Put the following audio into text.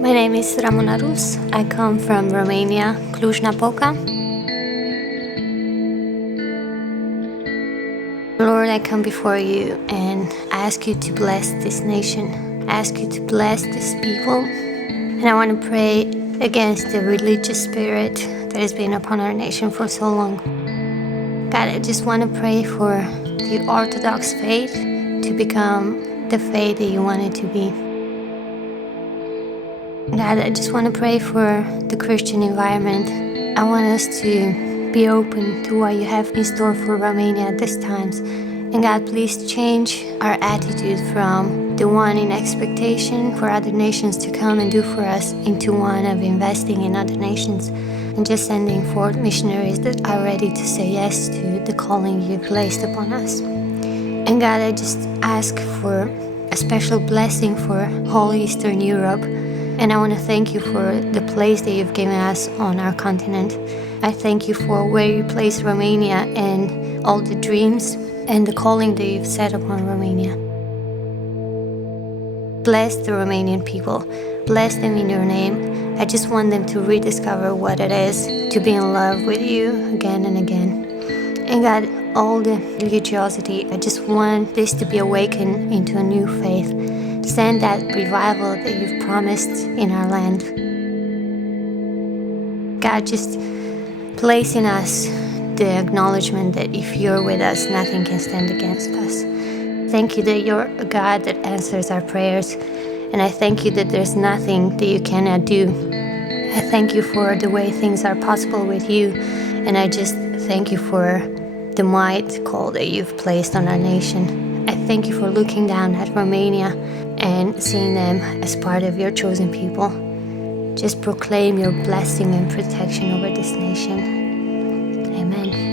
My name is Ramona Rus. I come from Romania, Cluj-Napoca. Lord, I come before you and I ask you to bless this nation. I ask you to bless these people. And I want to pray against the religious spirit that has been upon our nation for so long. God, I just want to pray for the Orthodox faith to become the faith that you want it to be. God, I just want to pray for the Christian environment. I want us to be open to what you have in store for Romania at this time. And God, please change our attitude from the one in expectation for other nations to come and do for us into one of investing in other nations and just sending forth missionaries that are ready to say yes to the calling you placed upon us. And God, I just ask for a special blessing for whole Eastern Europe. And I want to thank you for the place that you've given us on our continent. I thank you for where you place Romania and all the dreams and the calling that you've set upon Romania. Bless the Romanian people. Bless them in your name. I just want them to rediscover what it is to be in love with you again and again. And God, all the religiosity, I just want this to be awakened into a new faith. Send that revival that you've promised in our land. God, just place in us the acknowledgement that if you're with us, nothing can stand against us. Thank you that you're a God that answers our prayers. And I thank you that there's nothing that you cannot do. I thank you for the way things are possible with you. And I just thank you for the might call that you've placed on our nation. I thank you for looking down at Romania and seeing them as part of your chosen people. Just proclaim your blessing and protection over this nation. Amen.